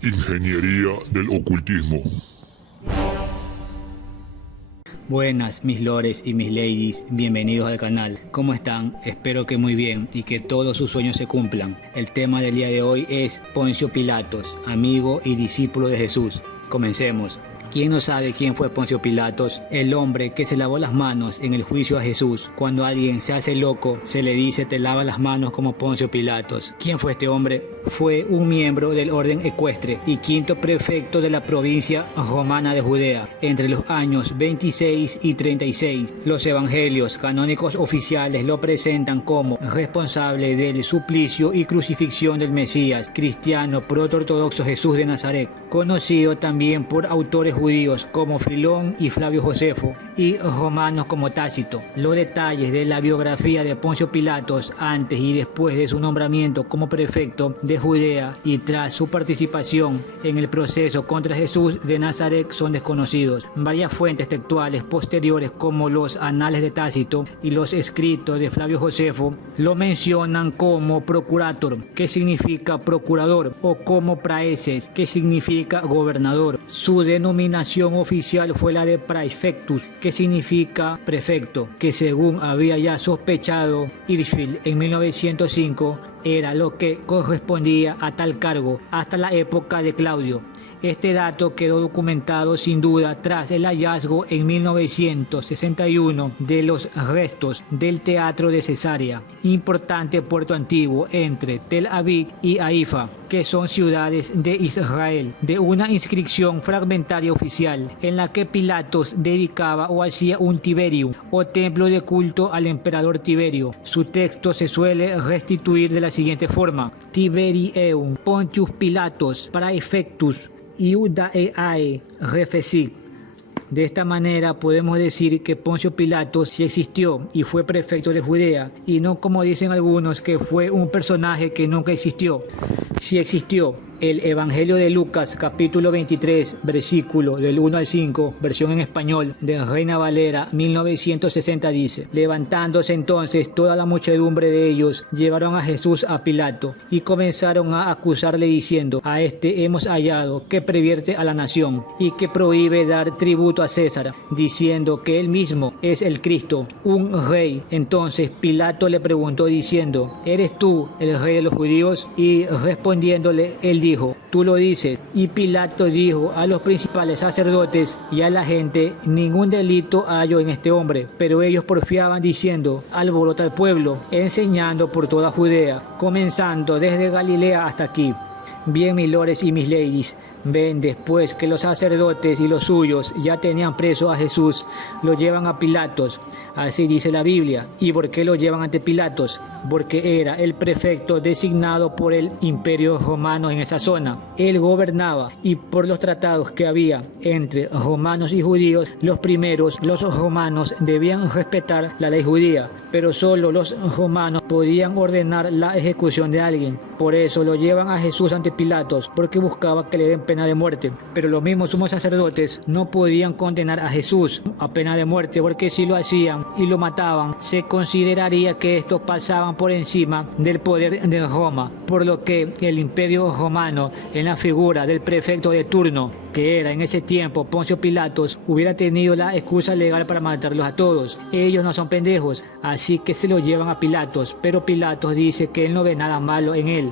Ingeniería del ocultismo. Buenas, mis lores y mis ladies, bienvenidos al canal. ¿Cómo están? Espero que muy bien y que todos sus sueños se cumplan. El tema del día de hoy es Poncio Pilatos, amigo y discípulo de Jesús. Comencemos. ¿Quién no sabe quién fue Poncio Pilatos? El hombre que se lavó las manos en el juicio a Jesús. Cuando alguien se hace loco, se le dice te lava las manos como Poncio Pilatos. ¿Quién fue este hombre? Fue un miembro del orden ecuestre y quinto prefecto de la provincia romana de Judea entre los años 26 y 36. Los evangelios canónicos oficiales lo presentan como responsable del suplicio y crucifixión del Mesías cristiano protoortodoxo Jesús de Nazaret, conocido también por autores judíos como Filón y Flavio Josefo y romanos como Tácito. Los detalles de la biografía de Poncio Pilatos antes y después de su nombramiento como prefecto de Judea y tras su participación en el proceso contra Jesús de Nazaret son desconocidos. Varias fuentes textuales posteriores como los Anales de Tácito y los escritos de Flavio Josefo lo mencionan como procurator, que significa procurador, o como praeses, que significa gobernador. Su denominación oficial fue la de praefectus, que significa prefecto, que según había ya sospechado Hirschfeld en 1905, era lo que correspondía a tal cargo hasta la época de Claudio. Este dato quedó documentado sin duda tras el hallazgo en 1961 de los restos del teatro de Cesarea, importante puerto antiguo entre Tel Aviv y Haifa, que son ciudades de Israel, de una inscripción fragmentaria oficial en la que Pilatos dedicaba o hacía un Tiberium o templo de culto al emperador Tiberio. Su texto se suele restituir de la siguiente forma: Tiberieum Pontius Pilatos praefectus Iudaeae refecit. De esta manera podemos decir que Poncio Pilatos sí existió y fue prefecto de Judea, y no como dicen algunos que fue un personaje que nunca existió. Sí existió. El Evangelio de Lucas, capítulo 23, versículo del 1 al 5, versión en español de Reina Valera 1960 dice: levantándose entonces toda la muchedumbre de ellos, llevaron a Jesús a Pilato y comenzaron a acusarle diciendo: a este hemos hallado que pervierte a la nación y que prohíbe dar tributo a César, diciendo que él mismo es el Cristo, un rey. Entonces Pilato le preguntó diciendo: ¿eres tú el rey de los judíos? Y respondiéndole él dijo: tú lo dices. Y Pilato dijo a los principales sacerdotes y a la gente: ningún delito hallo en este hombre. Pero ellos porfiaban diciendo: alborota al pueblo, enseñando por toda Judea, comenzando desde Galilea hasta aquí. Bien, mis lores y mis ladies, ven, después que los sacerdotes y los suyos ya tenían preso a Jesús, lo llevan a Pilatos. Así dice la Biblia. ¿Y por qué lo llevan ante Pilatos? Porque era el prefecto designado por el Imperio Romano en esa zona. Él gobernaba, y por los tratados que había entre romanos y judíos, los primeros, los romanos, debían respetar la ley judía, pero solo los romanos podían ordenar la ejecución de alguien. Por eso lo llevan a Jesús ante Pilatos, porque buscaba que le den pena de muerte. Pero los mismos sumos sacerdotes no podían condenar a Jesús a pena de muerte, porque si lo hacían y lo mataban, se consideraría que estos pasaban por encima del poder de Roma, por lo que el Imperio Romano, en la figura del prefecto de turno, que era en ese tiempo Poncio Pilatos, hubiera tenido la excusa legal para matarlos a todos. Ellos no son pendejos, así que se lo llevan a Pilatos, pero Pilatos dice que él no ve nada malo en él.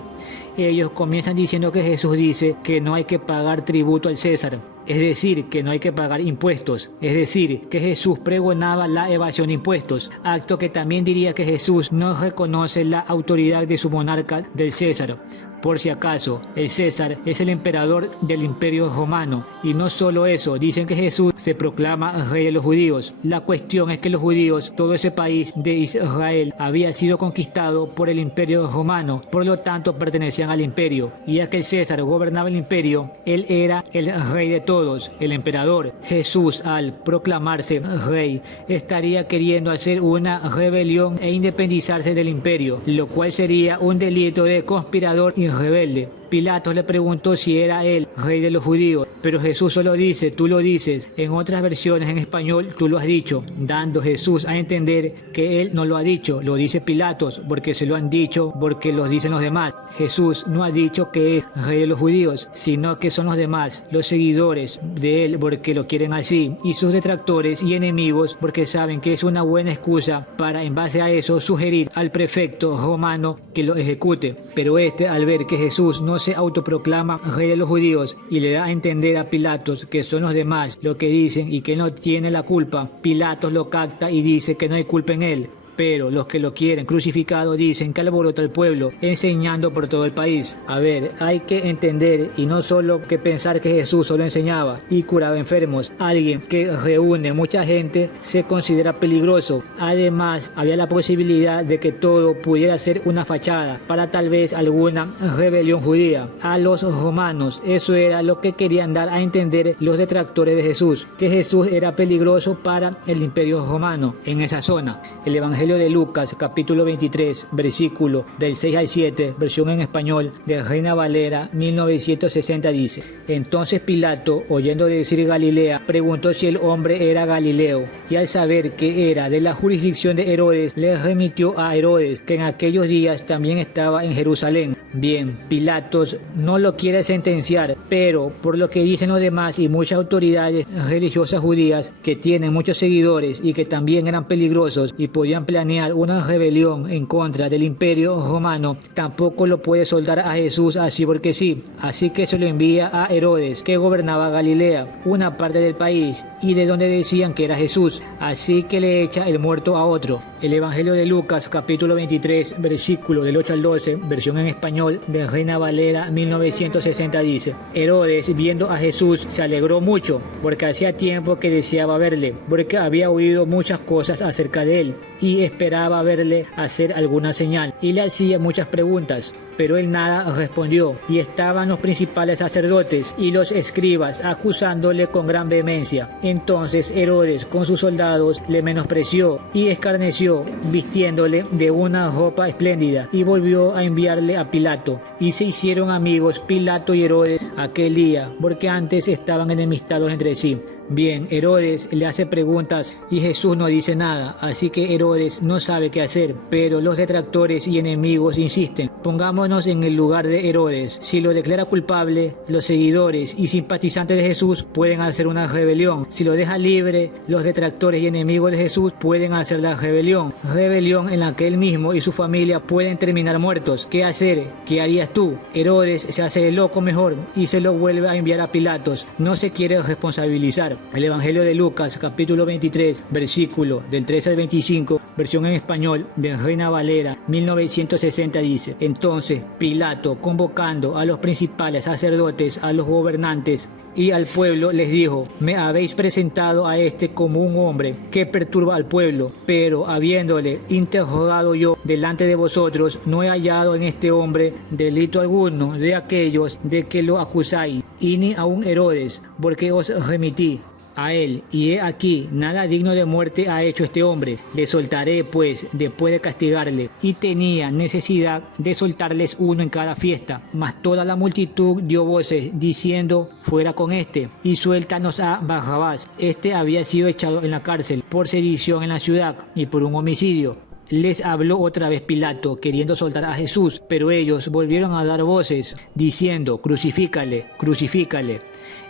Ellos comienzan diciendo que Jesús dice que no hay que pagar tributo al César, es decir, que no hay que pagar impuestos, es decir, que Jesús pregonaba la evasión de impuestos, acto que también diría que Jesús no reconoce la autoridad de su monarca del César. Por si acaso, el César es el emperador del Imperio Romano, y no solo eso, dicen que Jesús se proclama rey de los judíos. La cuestión es que los judíos, todo ese país de Israel, había sido conquistado por el Imperio Romano, por lo tanto pertenecían al imperio, y ya que el César gobernaba el imperio, él era el rey de todos, el emperador. Jesús, al proclamarse rey, estaría queriendo hacer una rebelión e independizarse del imperio, lo cual sería un delito de conspirador y rebelde. Pilatos le preguntó si era él rey de los judíos, pero Jesús solo dice, tú lo dices. En otras versiones en español, tú lo has dicho, dando Jesús a entender que él no lo ha dicho, lo dice Pilatos, porque se lo han dicho, porque los dicen los demás. Jesús no ha dicho que es rey de los judíos, sino que son los demás, los seguidores de él, porque lo quieren así, y sus detractores y enemigos, porque saben que es una buena excusa para, en base a eso, sugerir al prefecto romano que lo ejecute. Pero este, al ver que Jesús no se autoproclama rey de los judíos y le da a entender a Pilatos que son los demás lo que dicen y que no tiene la culpa, Pilatos lo capta y dice que no hay culpa en él. Pero los que lo quieren crucificado dicen que alborota al pueblo, enseñando por todo el país. A ver, hay que entender y no solo que pensar que Jesús solo enseñaba y curaba enfermos. Alguien que reúne mucha gente se considera peligroso. Además, había la posibilidad de que todo pudiera ser una fachada para tal vez alguna rebelión judía a los romanos. Eso era lo que querían dar a entender los detractores de Jesús, que Jesús era peligroso para el imperio romano en esa zona. El Evangelio de Lucas, capítulo 23, versículo del 6 al 7, versión en español de Reina Valera 1960 dice: Entonces Pilato, oyendo decir Galilea, preguntó si el hombre era Galileo, y al saber que era de la jurisdicción de Herodes, le remitió a Herodes, que en aquellos días también estaba en Jerusalén. Bien, Pilatos no lo quiere sentenciar, pero por lo que dicen los demás y muchas autoridades religiosas judías que tienen muchos seguidores y que también eran peligrosos y podían planear una rebelión en contra del imperio romano, tampoco lo puede soltar a Jesús así porque sí. Así que se lo envía a Herodes, que gobernaba Galilea, una parte del país, y de donde decían que era Jesús. Así que le echa el muerto a otro. El Evangelio de Lucas, capítulo 23, versículo del 8 al 12, versión en español de Reina Valera 1960 dice: Herodes, viendo a Jesús, se alegró mucho, porque hacía tiempo que deseaba verle, porque había oído muchas cosas acerca de él, y esperaba verle hacer alguna señal, y le hacía muchas preguntas. Pero él nada respondió, y estaban los principales sacerdotes y los escribas acusándole con gran vehemencia. Entonces Herodes con sus soldados le menospreció y escarneció, vistiéndole de una ropa espléndida, y volvió a enviarle a Pilato. Y se hicieron amigos Pilato y Herodes aquel día, porque antes estaban enemistados entre sí. Bien, Herodes le hace preguntas y Jesús no dice nada, así que Herodes no sabe qué hacer, pero los detractores y enemigos insisten. Pongámonos en el lugar de Herodes. Si lo declara culpable, los seguidores y simpatizantes de Jesús pueden hacer una rebelión. Si lo deja libre, los detractores y enemigos de Jesús pueden hacer la rebelión. Rebelión en la que él mismo y su familia pueden terminar muertos. ¿Qué hacer? ¿Qué harías tú? Herodes se hace el loco mejor y se lo vuelve a enviar a Pilatos. No se quiere responsabilizar. El Evangelio de Lucas, capítulo 23, versículo del 13 al 25, versión en español de Reina Valera 1960 dice: Entonces Pilato, convocando a los principales sacerdotes, a los gobernantes y al pueblo, les dijo: Me habéis presentado a este como un hombre que perturba al pueblo, pero habiéndole interrogado yo delante de vosotros, no he hallado en este hombre delito alguno de aquellos de que lo acusáis, y ni aun Herodes, porque os remití a él, y he aquí, nada digno de muerte ha hecho este hombre. Le soltaré pues después de castigarle. Y tenía necesidad de soltarles uno en cada fiesta. Mas toda la multitud dio voces diciendo: fuera con este, y suéltanos a Barrabás. Este había sido echado en la cárcel por sedición en la ciudad y por un homicidio. Les habló otra vez Pilato, queriendo soltar a Jesús, pero ellos volvieron a dar voces, diciendo: crucifícale, crucifícale.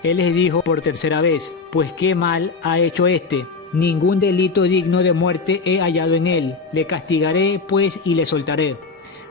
Él les dijo por tercera vez: pues qué mal ha hecho este. Ningún delito digno de muerte he hallado en él. Le castigaré pues y le soltaré.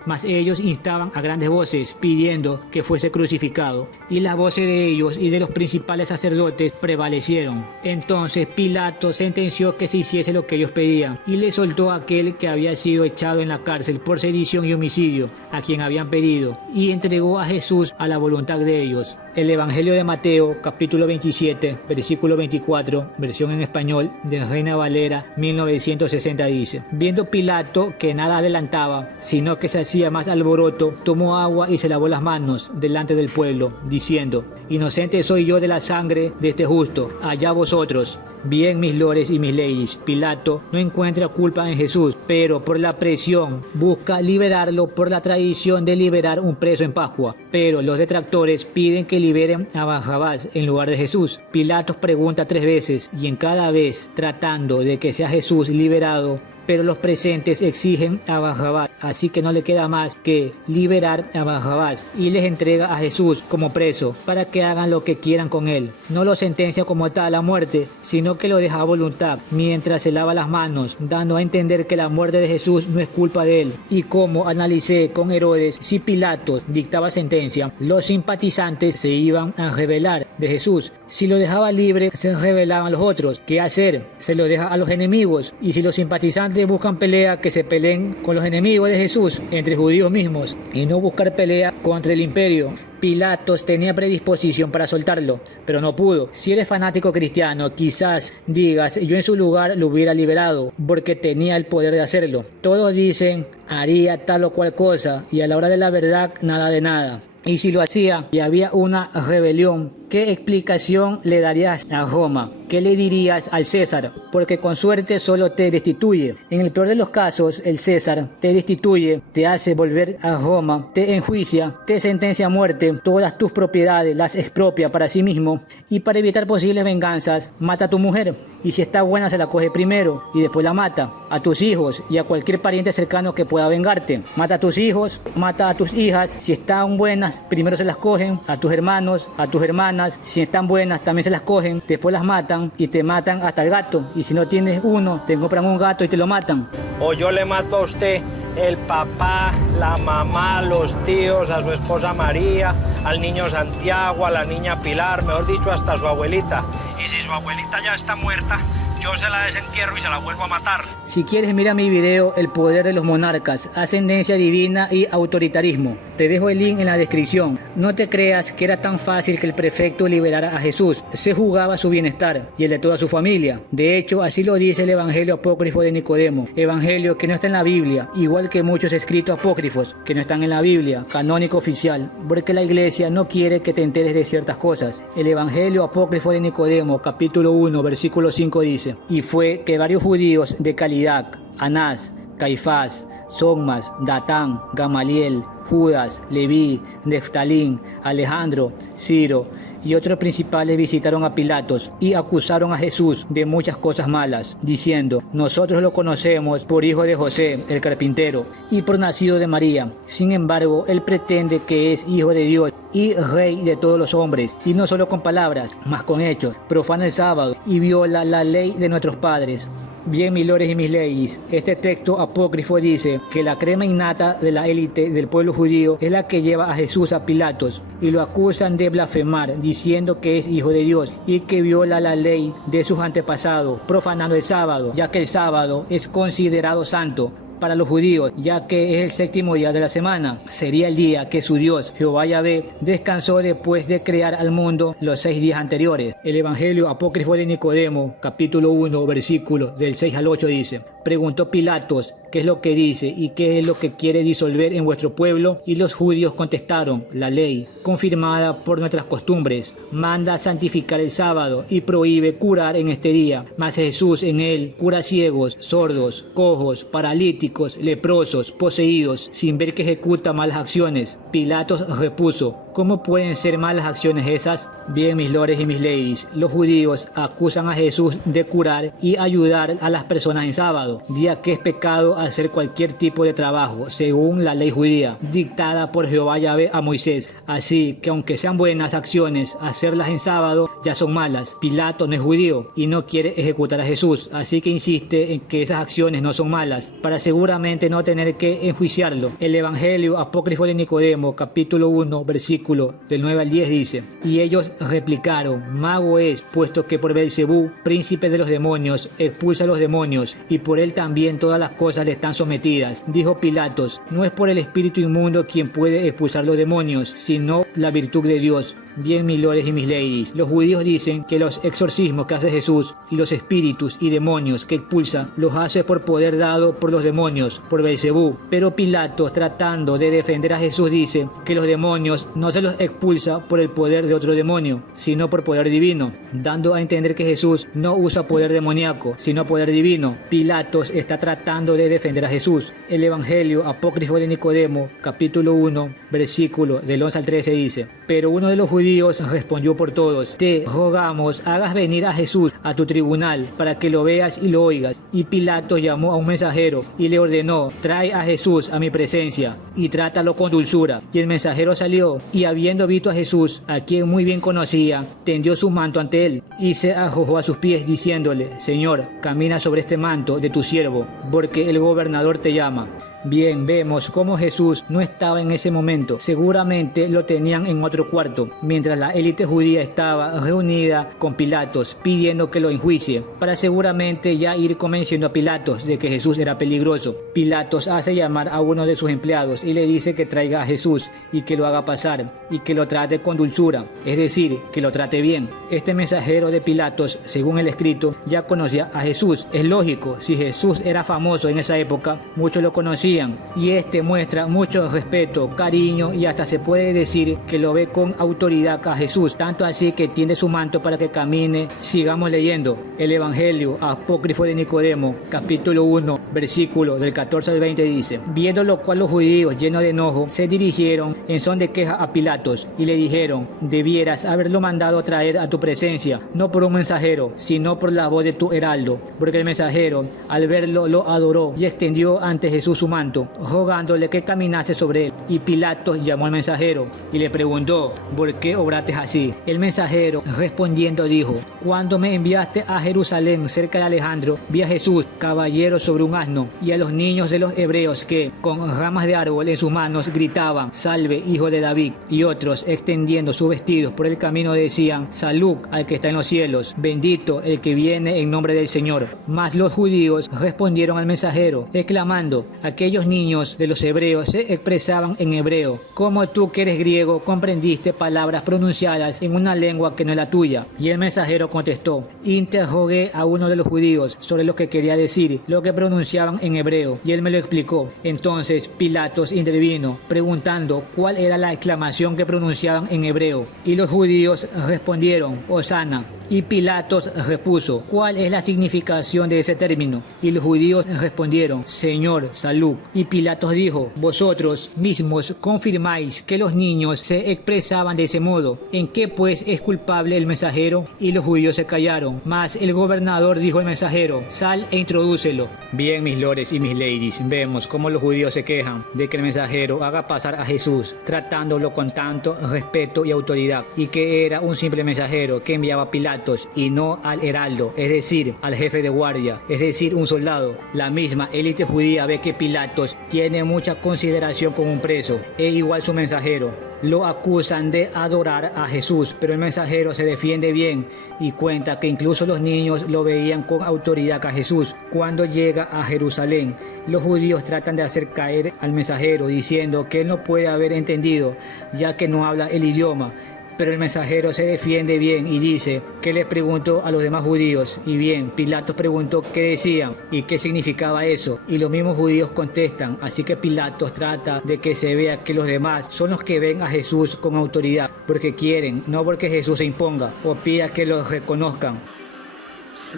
Mas ellos instaban a grandes voces, pidiendo que fuese crucificado. Y las voces de ellos y de los principales sacerdotes prevalecieron. Entonces Pilato sentenció que se hiciese lo que ellos pedían, y le soltó a aquel que había sido echado en la cárcel por sedición y homicidio, a quien habían pedido, y entregó a Jesús a la voluntad de ellos. El Evangelio de Mateo, capítulo 27, versículo 24, versión en español de Reina Valera 1960 dice: Viendo Pilato que nada adelantaba, sino que se hacía hacía más alboroto, tomó agua y se lavó las manos delante del pueblo, diciendo: inocente soy yo de la sangre de este justo, allá vosotros. Bien, mis lores y mis leyes, Pilato no encuentra culpa en Jesús, pero por la presión busca liberarlo por la tradición de liberar un preso en Pascua. Pero los detractores piden que liberen a Barrabás en lugar de Jesús. Pilato pregunta 3 veces y en cada vez tratando de que sea Jesús liberado, pero los presentes exigen a Barrabás, así que no le queda más que liberar a Barrabás y les entrega a Jesús como preso para que hagan lo que quieran con él. No lo sentencia como tal a muerte, sino que lo deja a voluntad mientras se lava las manos, dando a entender que la muerte de Jesús no es culpa de él. Y como analicé con Herodes, si Pilato dictaba sentencia, los simpatizantes se iban a rebelar de Jesús. Si lo dejaba libre, se rebelaban los otros. ¿Qué hacer? Se lo deja a los enemigos. Y si los simpatizantes buscan pelea, que se peleen con los enemigos de Jesús, entre judíos mismos, y no buscar pelea contra el imperio. Pilatos tenía predisposición para soltarlo, pero no pudo. Si eres fanático cristiano, quizás digas: yo en su lugar lo hubiera liberado, porque tenía el poder de hacerlo. Todos dicen: haría tal o cual cosa, y a la hora de la verdad, nada de nada. Y si lo hacía y había una rebelión, ¿qué explicación le darías a Roma? ¿Qué le dirías al César? Porque con suerte solo te destituye. En el peor de los casos, el César te destituye, te hace volver a Roma, te enjuicia, te sentencia a muerte, todas tus propiedades las expropia para sí mismo y para evitar posibles venganzas, mata a tu mujer. Y si está buena, se la coge primero y después la mata. A tus hijos y a cualquier pariente cercano que pueda vengarte. Mata a tus hijos, mata a tus hijas. Si están buenas, primero se las cogen. A tus hermanos, a tus hermanas, si están buenas, también se las cogen. Después las matan y te matan hasta el gato. Y si no tienes uno, te compran un gato y te lo matan. O yo le mato a usted el papá, la mamá, los tíos, a su esposa María, al niño Santiago, a la niña Pilar, mejor dicho, hasta a su abuelita. Y si su abuelita ya está muerta, yo se la desentierro y se la vuelvo a matar. Si quieres, mira mi video El poder de los monarcas, ascendencia divina y autoritarismo. Te dejo el link en la descripción. No te creas que era tan fácil que el prefecto liberara a Jesús. Se jugaba su bienestar y el de toda su familia. De hecho, así lo dice el Evangelio apócrifo de Nicodemo. Evangelio que no está en la Biblia, igual que muchos escritos apócrifos que no están en la Biblia, canónico oficial, porque la iglesia no quiere que te enteres de ciertas cosas. El Evangelio apócrifo de Nicodemo, capítulo 1, versículo 5 dice: y fue que varios judíos de Calidac, Anás, Caifás, Sogmas, Datán, Gamaliel, Judas, Leví, Neftalín, Alejandro, Ciro y otros principales visitaron a Pilatos y acusaron a Jesús de muchas cosas malas, diciendo: nosotros lo conocemos por hijo de José, el carpintero, y por nacido de María. Sin embargo, él pretende que es hijo de Dios y rey de todos los hombres, y no solo con palabras, mas con hechos. Profana el sábado y viola la ley de nuestros padres. Bien, mis lores y mis leyes, este texto apócrifo dice que la crema innata de la élite del pueblo judío es la que lleva a Jesús a Pilatos y lo acusan de blasfemar, diciendo que es hijo de Dios y que viola la ley de sus antepasados, profanando el sábado, ya que el sábado es considerado santo para los judíos, ya que es el 7º día de la semana. Sería el día que su Dios, Jehová Yahvé, descansó después de crear al mundo los 6 días anteriores. El Evangelio apócrifo de Nicodemo, capítulo 1, versículo del 6 al 8 dice: preguntó Pilatos: ¿qué es lo que dice y qué es lo que quiere disolver en vuestro pueblo? Y los judíos contestaron: la ley, confirmada por nuestras costumbres, manda santificar el sábado y prohíbe curar en este día. Mas Jesús en él cura ciegos, sordos, cojos, paralíticos, leprosos, poseídos, sin ver que ejecuta malas acciones. Pilatos repuso: ¿cómo pueden ser malas acciones esas? Bien, mis lores y mis ladies, los judíos acusan a Jesús de curar y ayudar a las personas en sábado, día que es pecado hacer cualquier tipo de trabajo, según la ley judía, dictada por Jehová Yahvé a Moisés. Así que aunque sean buenas acciones, hacerlas en sábado ya son malas. Pilato no es judío y no quiere ejecutar a Jesús, así que insiste en que esas acciones no son malas, para seguramente no tener que enjuiciarlo. El Evangelio apócrifo de Nicodemo, capítulo 1, versículo del 9 al 10 dice: y ellos replicaron: mago es, puesto que por Belcebú, príncipe de los demonios, expulsa a los demonios, y por él también todas las cosas le están sometidas. Dijo Pilatos: no es por el espíritu inmundo quien puede expulsar los demonios, sino la virtud de Dios. Bien, mis lores y mis ladies, los judíos dicen que los exorcismos que hace Jesús y los espíritus y demonios que expulsa los hace por poder dado por los demonios, por Belcebú. Pero Pilatos, tratando de defender a Jesús, dice que los demonios no se los expulsa por el poder de otro demonio, sino por poder divino, dando a entender que Jesús no usa poder demoníaco, sino poder divino. Pilatos está tratando de defender a Jesús. El Evangelio apócrifo de Nicodemo, capítulo 1, versículo del 11 al 13 dice: pero uno de los judíos respondió por todos: te rogamos, hagas venir a Jesús a tu tribunal, para que lo veas y lo oigas. Y Pilatos llamó a un mensajero y le ordenó: trae a Jesús a mi presencia y trátalo con dulzura. Y el mensajero salió, y habiendo visto a Jesús, a quien muy bien conocía, tendió su manto ante él y se arrojó a sus pies, diciéndole: Señor, camina sobre este manto de tu siervo, porque el gobernador te llama. Bien, vemos cómo Jesús no estaba en ese momento. Seguramente lo tenían en otro cuarto, mientras la élite judía estaba reunida con Pilatos, pidiendo que lo enjuicie, para seguramente ya ir convenciendo a Pilatos de que Jesús era peligroso. Pilatos hace llamar a uno de sus empleados y le dice que traiga a Jesús y que lo haga pasar y que lo trate con dulzura, es decir, que lo trate bien. Este mensajero de Pilatos, según el escrito, ya conocía a Jesús. Es lógico, si Jesús era famoso en esa época, muchos lo conocían. Y este muestra mucho respeto, cariño y hasta se puede decir que lo ve con autoridad a Jesús, tanto así que tiende su manto para que camine. Sigamos leyendo el Evangelio apócrifo de Nicodemo, capítulo 1, versículo del 14 al 20 dice: viendo lo cual los judíos, llenos de enojo, se dirigieron en son de queja a Pilatos y le dijeron: debieras haberlo mandado traer a tu presencia, no por un mensajero, sino por la voz de tu heraldo. Porque el mensajero, al verlo, lo adoró y extendió ante Jesús su manto, rogándole que caminase sobre él. Y Pilatos llamó al mensajero y le preguntó: ¿por qué obraste así? El mensajero respondiendo dijo: cuando me enviaste a Jerusalén cerca de Alejandro, vi a Jesús caballero sobre un asno, y a los niños de los hebreos que con ramas de árbol en sus manos gritaban: salve, hijo de David. Y otros, extendiendo sus vestidos por el camino, decían: salud al que está en los cielos, bendito el que viene en nombre del Señor. Mas los judíos respondieron al mensajero exclamando: aquellos niños de los hebreos se expresaban en hebreo. Como tú, que eres griego, comprendiste palabras pronunciadas en una lengua que no es la tuya. Y el mensajero contestó: interrogué a uno de los judíos sobre lo que quería decir, lo que pronunciaban en hebreo, y él me lo explicó. Entonces Pilatos intervino, preguntando cuál era la exclamación que pronunciaban en hebreo. Y los judíos respondieron: Hosana. Y Pilatos repuso: ¿cuál es la significación de ese término? Y los judíos respondieron: Señor, salud. Y Pilatos dijo: vosotros mismos confirmáis que los niños se expresaban de ese modo. ¿En qué pues es culpable el mensajero? Y los judíos se callaron. Mas el gobernador dijo al mensajero: sal e introdúcelo. Bien, mis lores y mis ladies, vemos cómo los judíos se quejan de que el mensajero haga pasar a Jesús, tratándolo con tanto respeto y autoridad, y que era un simple mensajero que enviaba a Pilatos y no al heraldo, es decir, al jefe de guardia, es decir, un soldado. La misma élite judía ve que Pilatos tiene mucha consideración con un preso, e igual su mensajero. Lo acusan de adorar a Jesús, pero el mensajero se defiende bien y cuenta que incluso los niños lo veían con autoridad a Jesús. Cuando llega a Jerusalén, los judíos tratan de hacer caer al mensajero diciendo que él no puede haber entendido, ya que no habla el idioma. Pero el mensajero se defiende bien y dice que le preguntó a los demás judíos, y bien, Pilatos preguntó qué decían y qué significaba eso, y los mismos judíos contestan. Así que Pilatos trata de que se vea que los demás son los que ven a Jesús con autoridad, porque quieren, no porque Jesús se imponga o pida que los reconozcan.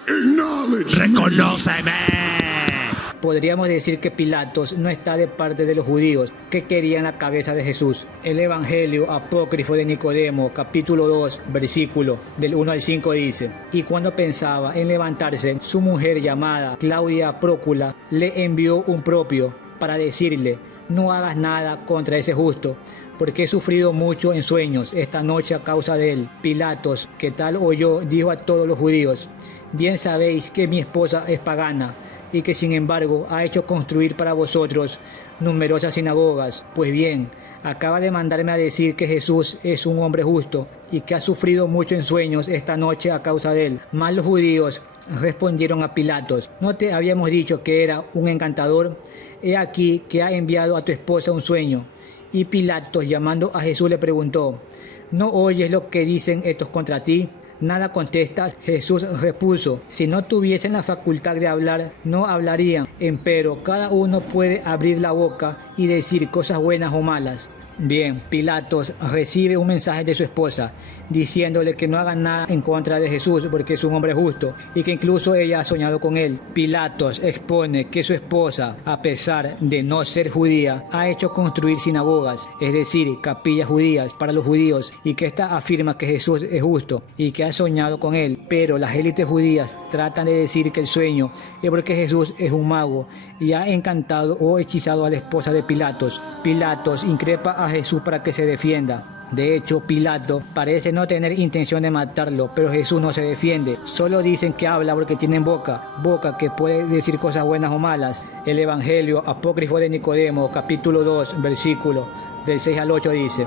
¡Reconóceme! Podríamos decir que Pilatos no está de parte de los judíos que querían la cabeza de Jesús. El Evangelio apócrifo de Nicodemo, capítulo 2, versículo del 1 al 5 dice: y cuando pensaba en levantarse, su mujer llamada Claudia Prócula le envió un propio para decirle: no hagas nada contra ese justo, porque he sufrido mucho en sueños esta noche a causa de él. Pilatos, que tal oyó, dijo a todos los judíos: bien sabéis que mi esposa es pagana, y que sin embargo ha hecho construir para vosotros numerosas sinagogas. Pues bien, acaba de mandarme a decir que Jesús es un hombre justo y que ha sufrido mucho en sueños esta noche a causa de él. Mas los judíos respondieron a Pilatos: ¿no te habíamos dicho que era un encantador? He aquí que ha enviado a tu esposa un sueño. Y Pilatos, llamando a Jesús, le preguntó: ¿no oyes lo que dicen estos contra ti? Nada contestas. Jesús repuso, si no tuviesen la facultad de hablar, no hablarían. Empero cada uno puede abrir la boca y decir cosas buenas o malas. Bien, Pilatos recibe un mensaje de su esposa diciéndole que no hagan nada en contra de Jesús porque es un hombre justo y que incluso ella ha soñado con él. Pilatos expone que su esposa, a pesar de no ser judía, ha hecho construir sinagogas, es decir, capillas judías para los judíos, y que ésta afirma que Jesús es justo y que ha soñado con él. Pero las élites judías tratan de decir que el sueño es porque Jesús es un mago y ha encantado o hechizado a la esposa de Pilatos. Pilatos increpa a Jesús para que se defienda. De hecho, Pilato parece no tener intención de matarlo, pero Jesús no se defiende. Solo dicen que habla porque tienen boca que puede decir cosas buenas o malas. El Evangelio apócrifo de Nicodemo, capítulo 2, versículo del 6 al 8 dice: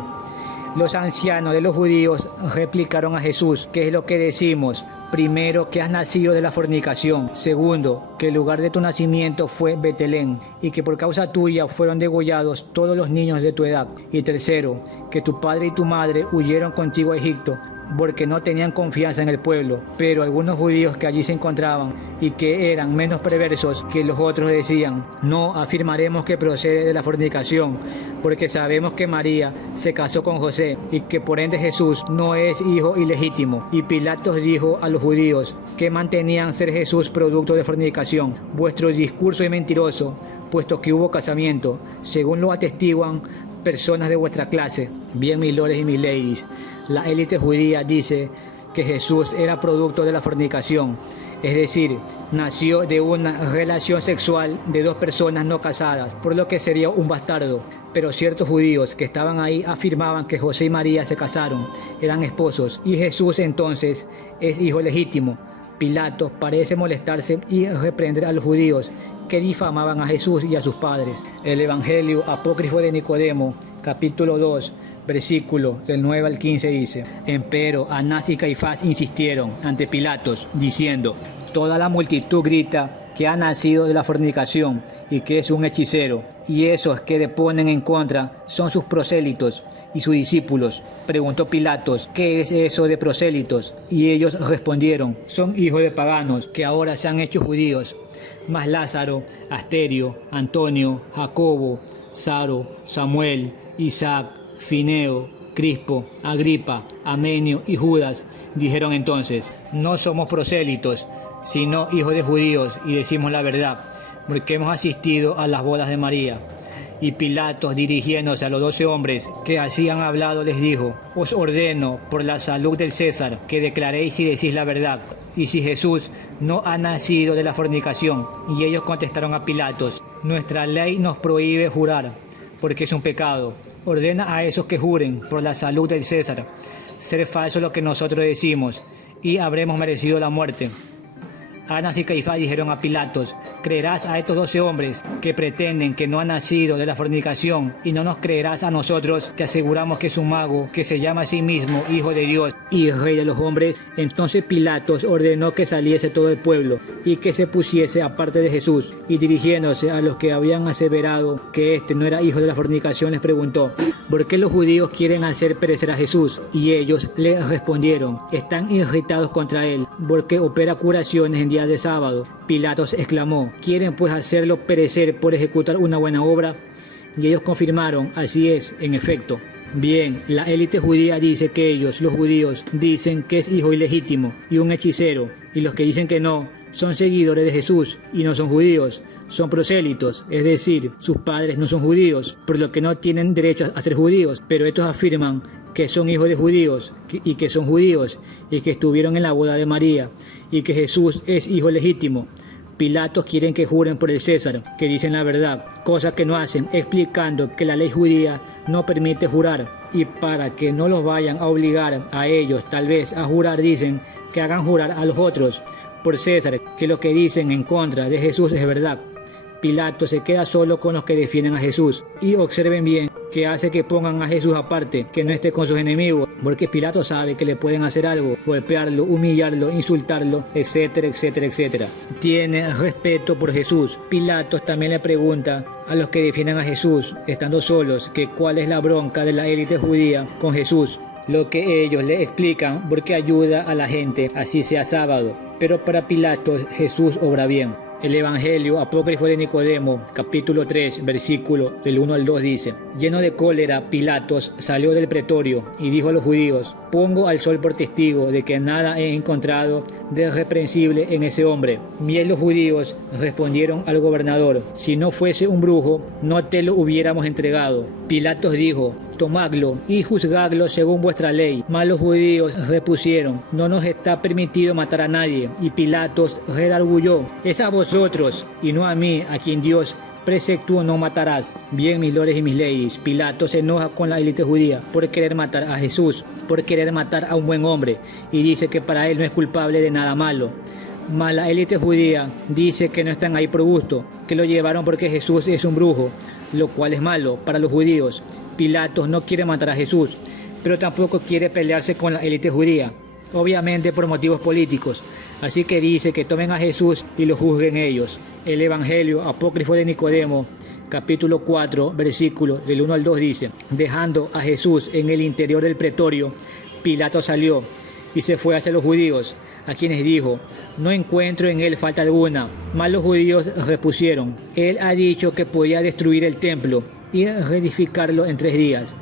los ancianos de los judíos replicaron a Jesús, ¿qué es lo que decimos? Primero, que has nacido de la fornicación. Segundo, que el lugar de tu nacimiento fue Betelén y que por causa tuya fueron degollados todos los niños de tu edad. Y tercero, que tu padre y tu madre huyeron contigo a Egipto porque no tenían confianza en el pueblo. Pero algunos judíos que allí se encontraban y que eran menos perversos que los otros decían: no afirmaremos que procede de la fornicación, porque sabemos que María se casó con José y que por ende Jesús no es hijo ilegítimo. Y Pilatos dijo a los judíos que mantenían ser Jesús producto de fornicación: vuestro discurso es mentiroso, puesto que hubo casamiento, según lo atestiguan personas de vuestra clase. Bien, mis lores y mis ladies, la élite judía dice que Jesús era producto de la fornicación, es decir, nació de una relación sexual de dos personas no casadas, por lo que sería un bastardo. Pero ciertos judíos que estaban ahí afirmaban que José y María se casaron, eran esposos, y Jesús entonces es hijo legítimo. Pilatos parece molestarse y reprender a los judíos que difamaban a Jesús y a sus padres. El Evangelio apócrifo de Nicodemo, capítulo 2, versículo del 9 al 15 dice: empero Anás y Caifás insistieron ante Pilatos, diciendo: toda la multitud grita que ha nacido de la fornicación y que es un hechicero, y esos que deponen en contra son sus prosélitos y sus discípulos. Preguntó Pilatos: ¿qué es eso de prosélitos? Y ellos respondieron: son hijos de paganos que ahora se han hecho judíos. Mas Lázaro, Asterio, Antonio, Jacobo, Saro, Samuel, Isaac, Fineo, Crispo, Agripa, Amenio y Judas dijeron entonces: no somos prosélitos, sino hijos de judíos, y decimos la verdad, porque hemos asistido a las bodas de María. Y Pilatos, dirigiéndose a los 12 hombres que así han hablado, les dijo: os ordeno por la salud del César que declaréis si decís la verdad, y si Jesús no ha nacido de la fornicación. Y ellos contestaron a Pilatos: nuestra ley nos prohíbe jurar, porque es un pecado. Ordena a esos que juren por la salud del César. Ser falso lo que nosotros decimos, y habremos merecido la muerte. Anás y Caifás dijeron a Pilatos: ¿creerás a estos 12 hombres que pretenden que no ha nacido de la fornicación, y no nos creerás a nosotros que aseguramos que es un mago que se llama a sí mismo Hijo de Dios y Rey de los hombres? Entonces Pilatos ordenó que saliese todo el pueblo y que se pusiese aparte de Jesús, y dirigiéndose a los que habían aseverado que éste no era hijo de la fornicación, les preguntó: ¿por qué los judíos quieren hacer perecer a Jesús? Y ellos le respondieron: están irritados contra él, porque opera curaciones en día de sábado. Pilatos exclamó: ¿quieren pues hacerlo perecer por ejecutar una buena obra? Y ellos confirmaron: así es, en efecto. Bien, la élite judía dice que ellos, los judíos, dicen que es hijo ilegítimo y un hechicero, y los que dicen que no son seguidores de Jesús y no son judíos, son prosélitos, es decir, sus padres no son judíos, por lo que no tienen derecho a ser judíos, pero estos afirman que son hijos de judíos y que son judíos y que estuvieron en la boda de María y que Jesús es hijo legítimo. Pilatos quieren que juren por el César, que dicen la verdad, cosa que no hacen, explicando que la ley judía no permite jurar, y para que no los vayan a obligar a ellos tal vez a jurar, dicen que hagan jurar a los otros por César, que lo que dicen en contra de Jesús es verdad. Pilato se queda solo con los que defienden a Jesús, y observen bien que hace que pongan a Jesús aparte, que no esté con sus enemigos, porque Pilato sabe que le pueden hacer algo, golpearlo, humillarlo, insultarlo, etcétera, etcétera, etcétera. Tiene respeto por Jesús. Pilatos también le pregunta a los que defienden a Jesús, estando solos, que cuál es la bronca de la élite judía con Jesús. lo que ellos le explican porque ayuda a la gente, así sea sábado. Pero para Pilatos Jesús obra bien. El Evangelio apócrifo de Nicodemo, capítulo 3, versículo del 1 al 2 dice: lleno de cólera, Pilatos salió del pretorio y dijo a los judíos: pongo al sol por testigo de que nada he encontrado de reprensible en ese hombre. Bien los judíos respondieron al gobernador: si no fuese un brujo, no te lo hubiéramos entregado. Pilatos dijo: tomadlo y juzgadlo según vuestra ley. Mas los judíos repusieron: no nos está permitido matar a nadie. Y Pilatos redarguyó: es a vosotros y no a mí, a quien Dios preceptuó: no matarás. Bien, mis lores y mis leyes, Pilatos se enoja con la élite judía por querer matar a Jesús, por querer matar a un buen hombre, y dice que para él no es culpable de nada malo. Mas la élite judía dice que no están ahí por gusto, que lo llevaron porque Jesús es un brujo, lo cual es malo para los judíos. Pilatos no quiere matar a Jesús, pero tampoco quiere pelearse con la élite judía, obviamente por motivos políticos. Así que dice que tomen a Jesús y lo juzguen ellos. El Evangelio apócrifo de Nicodemo, capítulo 4, versículo del 1 al 2 dice: dejando a Jesús en el interior del pretorio, Pilato salió y se fue hacia los judíos, a quienes dijo: no encuentro en él falta alguna. Mas los judíos repusieron: él ha dicho que podía destruir el templo y reedificarlo en 3 días.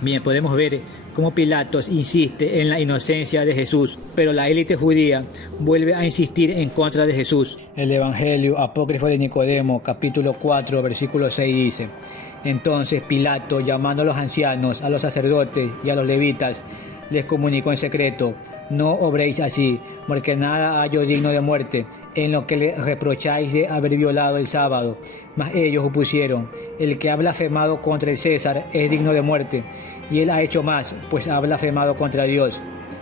Bien, podemos ver cómo Pilatos insiste en la inocencia de Jesús, pero la élite judía vuelve a insistir en contra de Jesús. El Evangelio apócrifo de Nicodemo, capítulo 4, versículo 6 dice: entonces Pilato, llamando a los ancianos, a los sacerdotes y a los levitas, les comunicó en secreto: no obréis así, porque nada hallo digno de muerte en lo que le reprocháis de haber violado el sábado. Mas ellos opusieron: el que ha blasfemado contra el César es digno de muerte, y él ha hecho más, pues ha blasfemado contra Dios.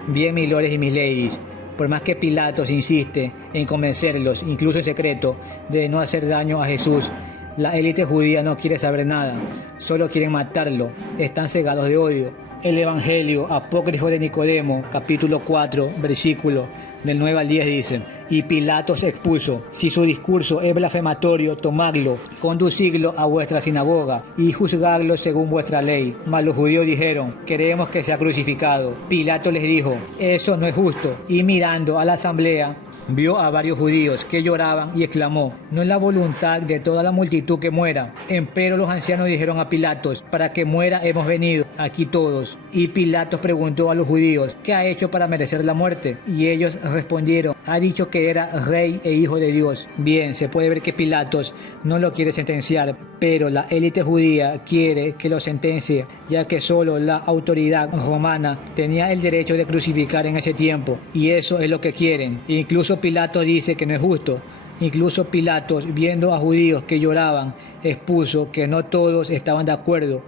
Bien, mis lores y mis ladies, por más que Pilatos insiste en convencerlos, incluso en secreto, de no hacer daño a Jesús, la élite judía no quiere saber nada, solo quieren matarlo, están cegados de odio. El Evangelio apócrifo de Nicodemo, capítulo 4, versículo del 9 al 10 dice: y Pilatos expuso: si su discurso es blasfematorio, tomadlo, conducidlo a vuestra sinagoga y juzgadlo según vuestra ley. Mas los judíos dijeron: queremos que sea crucificado. Pilato les dijo: eso no es justo. Y mirando a la asamblea, vio a varios judíos que lloraban y exclamó: no es la voluntad de toda la multitud que muera. Empero los ancianos dijeron a Pilatos: para que muera hemos venido aquí todos. Y Pilatos preguntó a los judíos: ¿qué ha hecho para merecer la muerte? Y ellos respondieron: ha dicho que era rey e hijo de Dios. Bien, se puede ver que Pilatos no lo quiere sentenciar, pero la élite judía quiere que lo sentencie, ya que solo la autoridad romana tenía el derecho de crucificar en ese tiempo, y eso es lo que quieren. Incluso Pilatos dice que no es justo. Incluso Pilatos, viendo a judíos que lloraban, expuso que no todos estaban de acuerdo.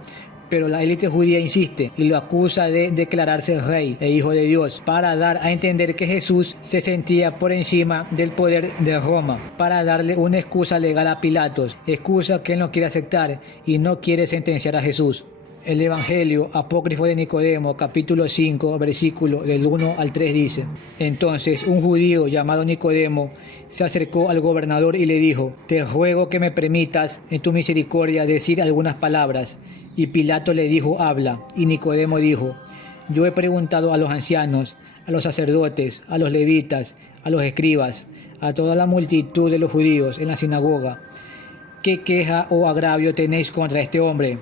Pero la élite judía insiste y lo acusa de declararse rey e hijo de Dios, para dar a entender que Jesús se sentía por encima del poder de Roma, para darle una excusa legal a Pilatos, excusa que él no quiere aceptar y no quiere sentenciar a Jesús. El Evangelio apócrifo de Nicodemo, capítulo 5, versículo del 1 al 3 dice: entonces un judío llamado Nicodemo se acercó al gobernador y le dijo: te ruego que me permitas en tu misericordia decir algunas palabras. Y Pilato le dijo: habla. Y Nicodemo dijo: yo he preguntado a los ancianos, a los sacerdotes, a los levitas, a los escribas, a toda la multitud de los judíos en la sinagoga: ¿qué queja o agravio tenéis contra este hombre?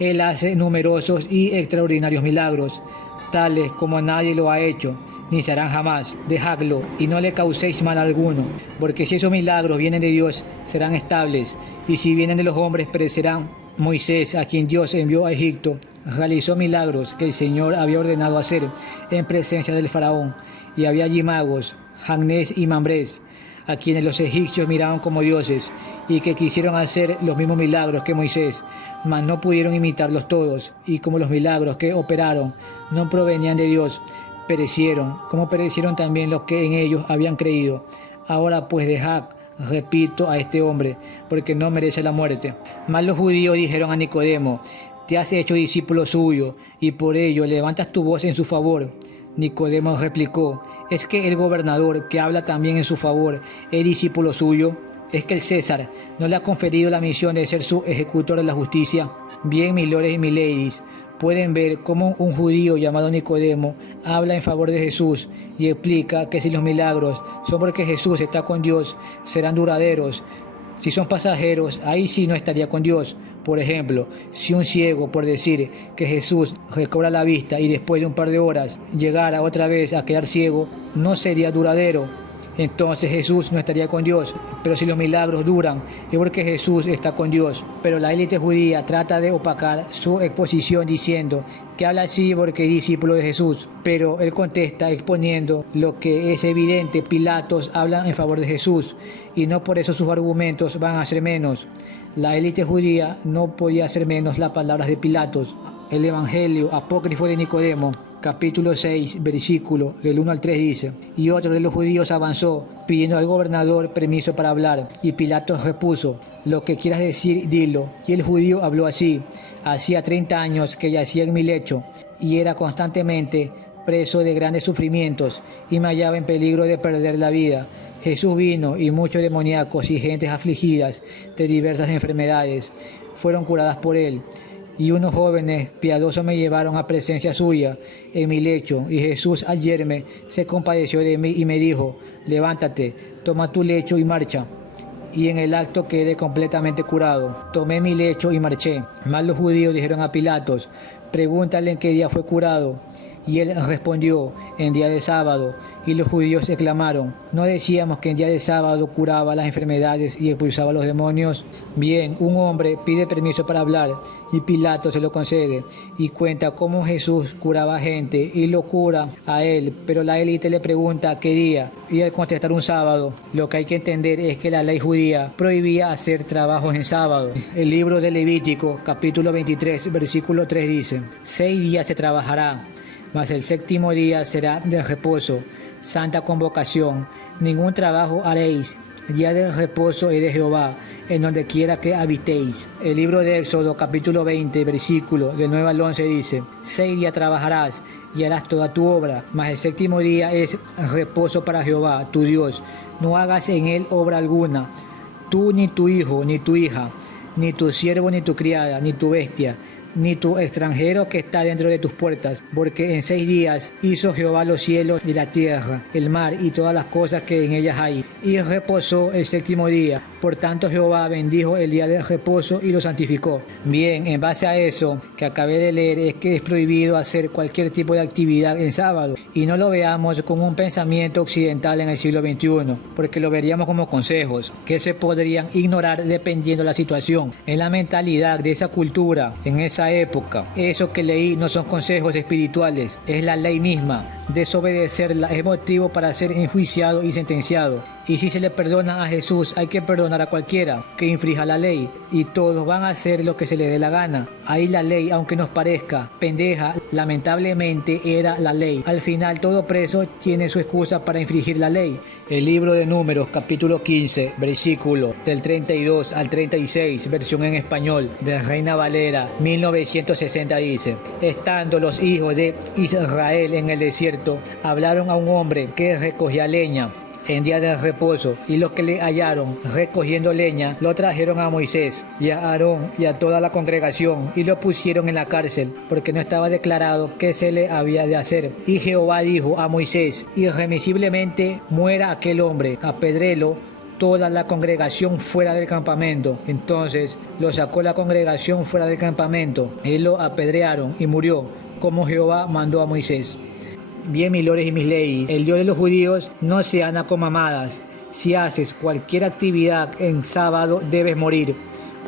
Él hace numerosos y extraordinarios milagros, tales como nadie lo ha hecho, ni se harán jamás. Dejadlo y no le causéis mal alguno, porque si esos milagros vienen de Dios, serán estables, y si vienen de los hombres, perecerán. Moisés, a quien Dios envió a Egipto, realizó milagros que el Señor había ordenado hacer en presencia del faraón, y había allí magos, Jannes y Mambrés, a quienes los egipcios miraban como dioses, y que quisieron hacer los mismos milagros que Moisés, mas no pudieron imitarlos todos, y como los milagros que operaron no provenían de Dios, perecieron, como perecieron también los que en ellos habían creído. Ahora pues dejad, repito, a este hombre, porque no merece la muerte. Mas los judíos dijeron a Nicodemo: te has hecho discípulo suyo, y por ello levantas tu voz en su favor. Nicodemo replicó: ¿es que el gobernador, que habla también en su favor, es discípulo suyo? ¿Es que el César no le ha conferido la misión de ser su ejecutor de la justicia? Bien, mis lores y mis ladies, pueden ver cómo un judío llamado Nicodemo habla en favor de Jesús y explica que si los milagros son porque Jesús está con Dios, serán duraderos. Si son pasajeros, ahí sí no estaría con Dios. Por ejemplo, si un ciego, por decir que Jesús recobra la vista y después de un par de horas llegara otra vez a quedar ciego, no sería duradero. Entonces Jesús no estaría con Dios. Pero si los milagros duran, es porque Jesús está con Dios. Pero la élite judía trata de opacar su exposición diciendo que habla así porque es discípulo de Jesús. Pero él contesta exponiendo lo que es evidente: Pilatos habla en favor de Jesús y no por eso sus argumentos van a ser menos. La élite judía no podía hacer menos las palabras de Pilatos. El Evangelio apócrifo de Nicodemo, capítulo 6, versículo del 1 al 3 dice: y otro de los judíos avanzó, pidiendo al gobernador permiso para hablar. Y Pilatos repuso: lo que quieras decir, dilo. Y el judío habló así: hacía 30 años que yacía en mi lecho, y era constantemente preso de grandes sufrimientos, y me hallaba en peligro de perder la vida. Jesús vino, y muchos demoníacos y gentes afligidas de diversas enfermedades fueron curadas por él. Y unos jóvenes piadosos me llevaron a presencia suya en mi lecho, y Jesús al verme se compadeció de mí y me dijo: levántate, toma tu lecho y marcha. Y en el acto quedé completamente curado. Tomé mi lecho y marché. Mas los judíos dijeron a Pilatos: pregúntale en qué día fue curado. Y él respondió: en día de sábado. Y los judíos exclamaron: ¿no decíamos que en día de sábado curaba las enfermedades y expulsaba a los demonios? Bien, un hombre pide permiso para hablar y Pilato se lo concede y cuenta cómo Jesús curaba gente y lo cura a él, pero la élite le pregunta qué día y al contestar un sábado. Lo que hay que entender es que la ley judía prohibía hacer trabajos en sábado. El libro de Levítico, capítulo 23, versículo 3 dice: 6 días se trabajará, mas el séptimo día será de reposo, santa convocación. Ningún trabajo haréis. Día de reposo es de Jehová, en donde quiera que habitéis. El libro de Éxodo, capítulo 20, versículo del 9 al 11 dice: 6 días trabajarás y harás toda tu obra, mas el séptimo día es reposo para Jehová, tu Dios. No hagas en él obra alguna, tú ni tu hijo, ni tu hija, ni tu siervo, ni tu criada, ni tu bestia, ni tu extranjero que está dentro de tus puertas, porque en 6 días hizo Jehová los cielos y la tierra, el mar y todas las cosas que en ellas hay, y reposó el séptimo día. Por tanto Jehová bendijo el día del reposo y lo santificó. Bien, en base a eso que acabé de leer es que es prohibido hacer cualquier tipo de actividad en sábado, y no lo veamos con un pensamiento occidental en el siglo XXI, porque lo veríamos como consejos que se podrían ignorar dependiendo de la situación. En la mentalidad de esa cultura, en esa época, eso que leí no son consejos espirituales, es la ley misma. Desobedecerla es motivo para ser enjuiciado y sentenciado. Y si se le perdona a Jesús, hay que perdonar a cualquiera que infrija la ley, y todos van a hacer lo que se les dé la gana. Ahí la ley, aunque nos parezca pendeja, lamentablemente era la ley. Al final todo preso tiene su excusa para infringir la ley. El libro de Números, capítulo 15, versículo del 32 al 36, versión en español de Reina Valera 1960 dice: estando los hijos de Israel en el desierto, hablaron a un hombre que recogía leña en día de reposo, y los que le hallaron recogiendo leña lo trajeron a Moisés y a Aarón y a toda la congregación, y lo pusieron en la cárcel, porque no estaba declarado qué se le había de hacer. Y Jehová dijo a Moisés: irremisiblemente muera aquel hombre, apedrélo toda la congregación fuera del campamento. Entonces lo sacó la congregación fuera del campamento, y lo apedrearon, y murió, como Jehová mandó a Moisés. Bien, mis lores y mis leyes, el Dios de los judíos no se anda con mamadas. Si haces cualquier actividad en sábado, debes morir.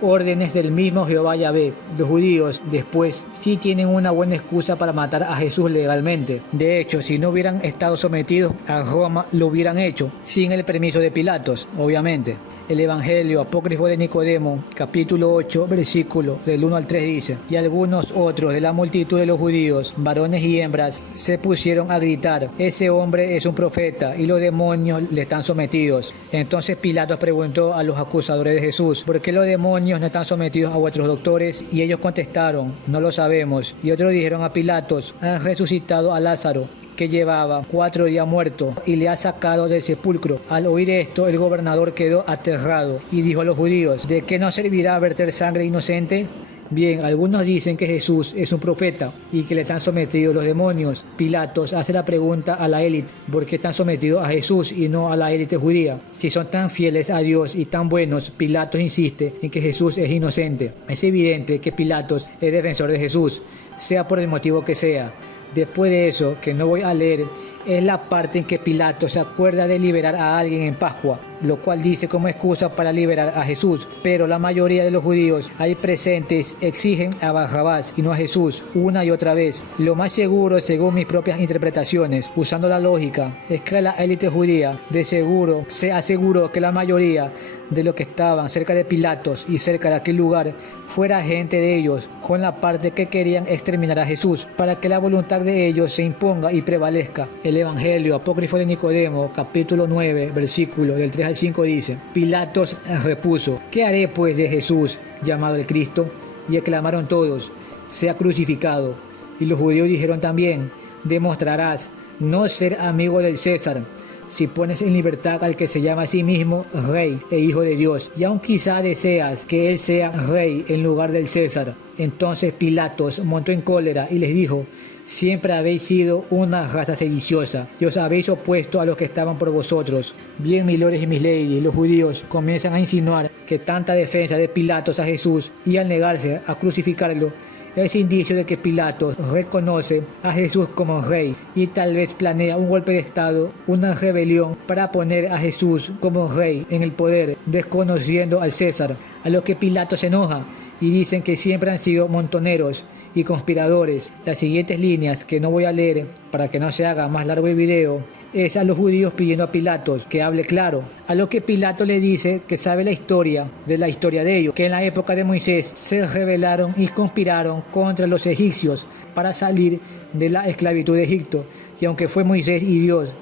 Órdenes del mismo Jehová Yahvé. Los judíos después sí tienen una buena excusa para matar a Jesús legalmente. De hecho, si no hubieran estado sometidos a Roma, lo hubieran hecho, sin el permiso de Pilatos, obviamente. El Evangelio apócrifo de Nicodemo, capítulo 8, versículo del 1 al 3 dice: y algunos otros de la multitud de los judíos, varones y hembras, se pusieron a gritar: ese hombre es un profeta, y los demonios le están sometidos. Entonces Pilatos preguntó a los acusadores de Jesús: ¿por qué los demonios no están sometidos a vuestros doctores? Y ellos contestaron: no lo sabemos. Y otros dijeron a Pilatos: han resucitado a Lázaro, que llevaba 4 días muerto, y le ha sacado del sepulcro. Al oír esto, el gobernador quedó aterrado y dijo a los judíos: ¿de qué nos servirá verter sangre inocente? Bien, algunos dicen que Jesús es un profeta y que le están sometidos los demonios. Pilatos hace la pregunta a la élite: ¿por qué están sometidos a Jesús y no a la élite judía? Si son tan fieles a Dios y tan buenos, Pilatos insiste en que Jesús es inocente. Es evidente que Pilatos es defensor de Jesús, sea por el motivo que sea. Después de eso, que no voy a leer, es la parte en que Pilato se acuerda de liberar a alguien en Pascua, lo cual dice como excusa para liberar a Jesús. Pero la mayoría de los judíos ahí presentes exigen a Barrabás y no a Jesús una y otra vez. Lo más seguro, según mis propias interpretaciones, usando la lógica, es que la élite judía de seguro se aseguró que la mayoría de los que estaban cerca de Pilatos y cerca de aquel lugar fuera gente de ellos, con la parte que querían exterminar a Jesús, para que la voluntad de ellos se imponga y prevalezca. El Evangelio apócrifo de Nicodemo, capítulo 9, versículo del 3 al 5 dice: Pilatos repuso: ¿qué haré pues de Jesús, llamado el Cristo? Y exclamaron todos: sea crucificado. Y los judíos dijeron también: demostrarás no ser amigo del César si pones en libertad al que se llama a sí mismo Rey e Hijo de Dios, y aun quizá deseas que él sea Rey en lugar del César. Entonces Pilatos montó en cólera y les dijo: siempre habéis sido una raza sediciosa y os habéis opuesto a los que estaban por vosotros. Bien, mis lores y mis ladies, los judíos comienzan a insinuar que tanta defensa de Pilatos a Jesús y al negarse a crucificarlo es indicio de que Pilatos reconoce a Jesús como rey y tal vez planea un golpe de estado, una rebelión para poner a Jesús como rey en el poder, desconociendo al César. A lo que Pilatos se enoja y dicen que siempre han sido montoneros y conspiradores. Las siguientes líneas, que no voy a leer para que no se haga más largo el video, es a los judíos pidiendo a Pilatos que hable claro, a lo que Pilato le dice que sabe la historia de ellos, que en la época de Moisés se rebelaron y conspiraron contra los egipcios para salir de la esclavitud de Egipto, y aunque fue Moisés y Dios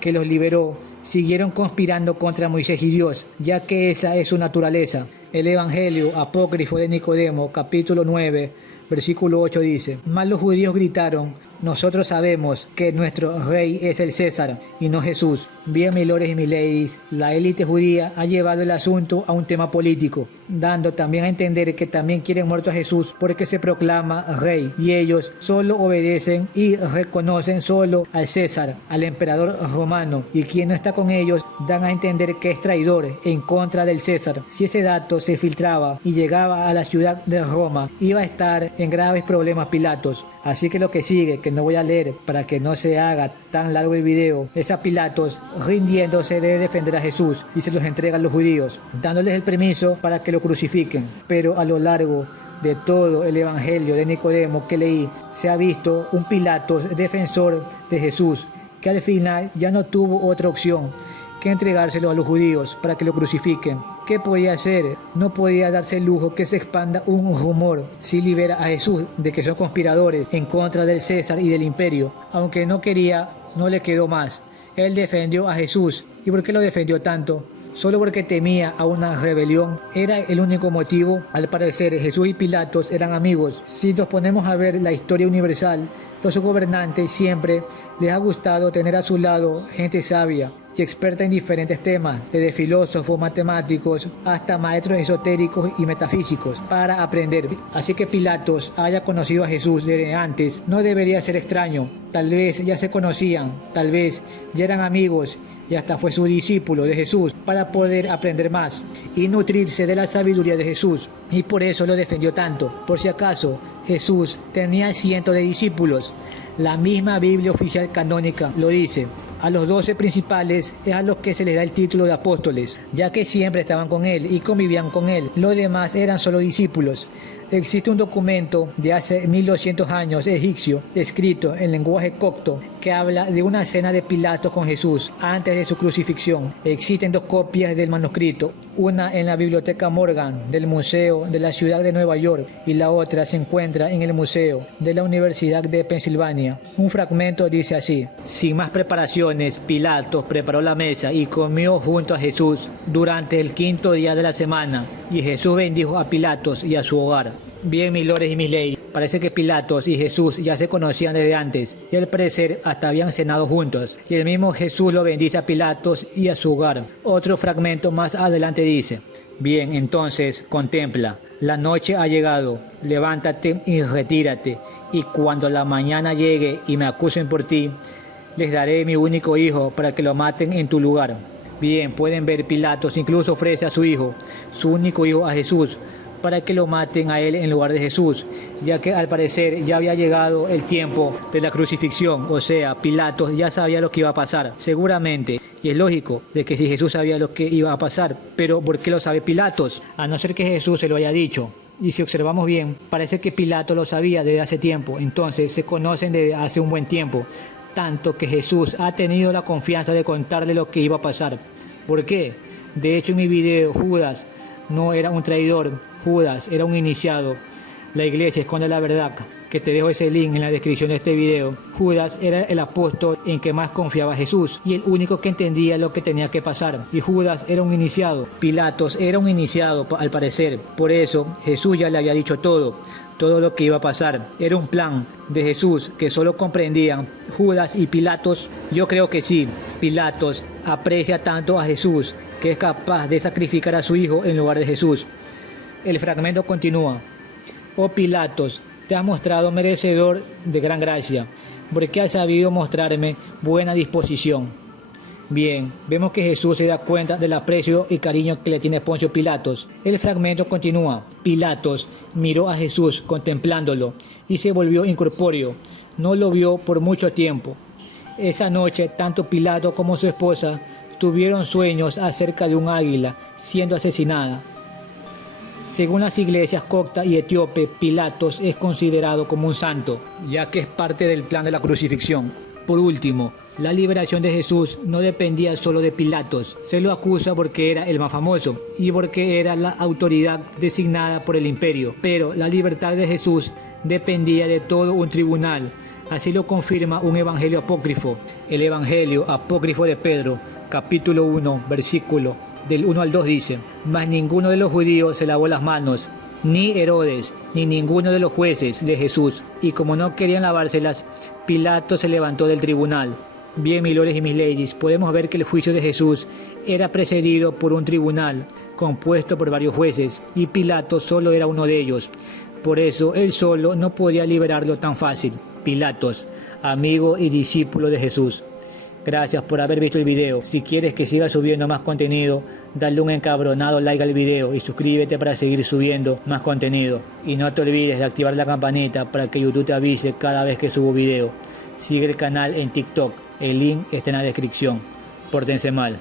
que los liberó, siguieron conspirando contra Moisés y Dios, ya que esa es su naturaleza. El Evangelio apócrifo de Nicodemo, capítulo 9, versículo 8 dice: mas los judíos gritaron: nosotros sabemos que nuestro rey es el César y no Jesús. Bien, mis lores y mis ladies, la élite judía ha llevado el asunto a un tema político, dando también a entender que también quieren muerto a Jesús porque se proclama rey, y ellos solo obedecen y reconocen solo al César, al emperador romano, y quien no está con ellos dan a entender que es traidor en contra del César. Si ese dato se filtraba y llegaba a la ciudad de Roma, iba a estar en graves problemas Pilatos. Así que lo que sigue, que no voy a leer para que no se haga tan largo el video, es a Pilatos rindiéndose de defender a Jesús y se los entrega a los judíos, dándoles el permiso para que lo crucifiquen. Pero a lo largo de todo el Evangelio de Nicodemo que leí, se ha visto un Pilatos defensor de Jesús, que al final ya no tuvo otra opción que entregárselo a los judíos para que lo crucifiquen. ¿Qué podía hacer? No podía darse el lujo que se expanda un rumor si libera a Jesús de que son conspiradores en contra del César y del imperio. Aunque no quería, no le quedó más. Él defendió a Jesús. ¿Y por qué lo defendió tanto? Solo porque temía a una rebelión. Era el único motivo. Al parecer, Jesús y Pilatos eran amigos. Si nos ponemos a ver la historia universal, los gobernantes siempre les ha gustado tener a su lado gente sabia y experta en diferentes temas, desde filósofos, matemáticos, hasta maestros esotéricos y metafísicos, para aprender. Así que Pilatos haya conocido a Jesús desde antes no debería ser extraño. Tal vez ya se conocían, tal vez ya eran amigos y hasta fue su discípulo de Jesús para poder aprender más y nutrirse de la sabiduría de Jesús. Y por eso lo defendió tanto. Por si acaso, Jesús tenía cientos de discípulos. La misma Biblia oficial canónica lo dice. A los 12 principales es a los que se les da el título de apóstoles, ya que siempre estaban con él y convivían con él. Los demás eran solo discípulos. Existe un documento de hace 1200 años egipcio, escrito en lenguaje copto, que habla de una cena de Pilatos con Jesús antes de su crucifixión. Existen 2 copias del manuscrito, una en la Biblioteca Morgan del Museo de la Ciudad de Nueva York y la otra se encuentra en el Museo de la Universidad de Pensilvania. Un fragmento dice así: sin más preparaciones, Pilatos preparó la mesa y comió junto a Jesús durante el 5º día de la semana, y Jesús bendijo a Pilatos y a su hogar. Bien, mis lores y mis ladies, parece que Pilatos y Jesús ya se conocían desde antes y al parecer hasta habían cenado juntos, y el mismo Jesús lo bendice a Pilatos y a su hogar. Otro fragmento más adelante dice: bien, entonces contempla, la noche ha llegado, levántate y retírate, y cuando la mañana llegue y me acusen por ti, les daré mi único hijo para que lo maten en tu lugar. Bien, pueden ver, Pilatos incluso ofrece a su hijo, su único hijo, a Jesús, para que lo maten a él en lugar de Jesús, ya que al parecer ya había llegado el tiempo de la crucifixión, o sea, Pilatos ya sabía lo que iba a pasar, seguramente, y es lógico de que si Jesús sabía lo que iba a pasar, pero ¿por qué lo sabe Pilatos? A no ser que Jesús se lo haya dicho. Y si observamos bien, parece que Pilato lo sabía desde hace tiempo, entonces se conocen desde hace un buen tiempo, tanto que Jesús ha tenido la confianza de contarle lo que iba a pasar. ¿Por qué? De hecho, en mi video, Judas no era un traidor, Judas era un iniciado. La iglesia esconde la verdad, que te dejo ese link en la descripción de este video. Judas era el apóstol en que más confiaba Jesús y el único que entendía lo que tenía que pasar. Y Judas era un iniciado. Pilatos era un iniciado, al parecer. Por eso Jesús ya le había dicho todo lo que iba a pasar. Era un plan de Jesús que solo comprendían Judas y Pilatos. Yo creo que sí, Pilatos aprecia tanto a Jesús que es capaz de sacrificar a su hijo en lugar de Jesús. El fragmento continúa. Oh Pilatos, te has mostrado merecedor de gran gracia, porque has sabido mostrarme buena disposición. Bien, vemos que Jesús se da cuenta del aprecio y cariño que le tiene Poncio Pilatos. El fragmento continúa. Pilatos miró a Jesús contemplándolo y se volvió incorpóreo. No lo vio por mucho tiempo. Esa noche, tanto Pilato como su esposa tuvieron sueños acerca de un águila siendo asesinada. Según las iglesias copta y etíope, Pilatos es considerado como un santo, ya que es parte del plan de la crucifixión. Por último, la liberación de Jesús no dependía solo de Pilatos. Se lo acusa porque era el más famoso y porque era la autoridad designada por el imperio. Pero la libertad de Jesús dependía de todo un tribunal. Así lo confirma un evangelio apócrifo, el evangelio apócrifo de Pedro, capítulo 1, versículo del 1 al 2 dice: mas ninguno de los judíos se lavó las manos, ni Herodes, ni ninguno de los jueces de Jesús, y como no querían lavárselas, Pilato se levantó del tribunal. Bien, mis lores y mis ladies, podemos ver que el juicio de Jesús era precedido por un tribunal compuesto por varios jueces, y Pilato solo era uno de ellos. Por eso él solo no podía liberarlo tan fácil. Pilatos, amigo y discípulo de Jesús. Gracias por haber visto el video. Si quieres que siga subiendo más contenido, dale un encabronado like al video y suscríbete para seguir subiendo más contenido. Y no te olvides de activar la campanita para que YouTube te avise cada vez que subo video. Sigue el canal en TikTok, el link está en la descripción. Pórtense mal.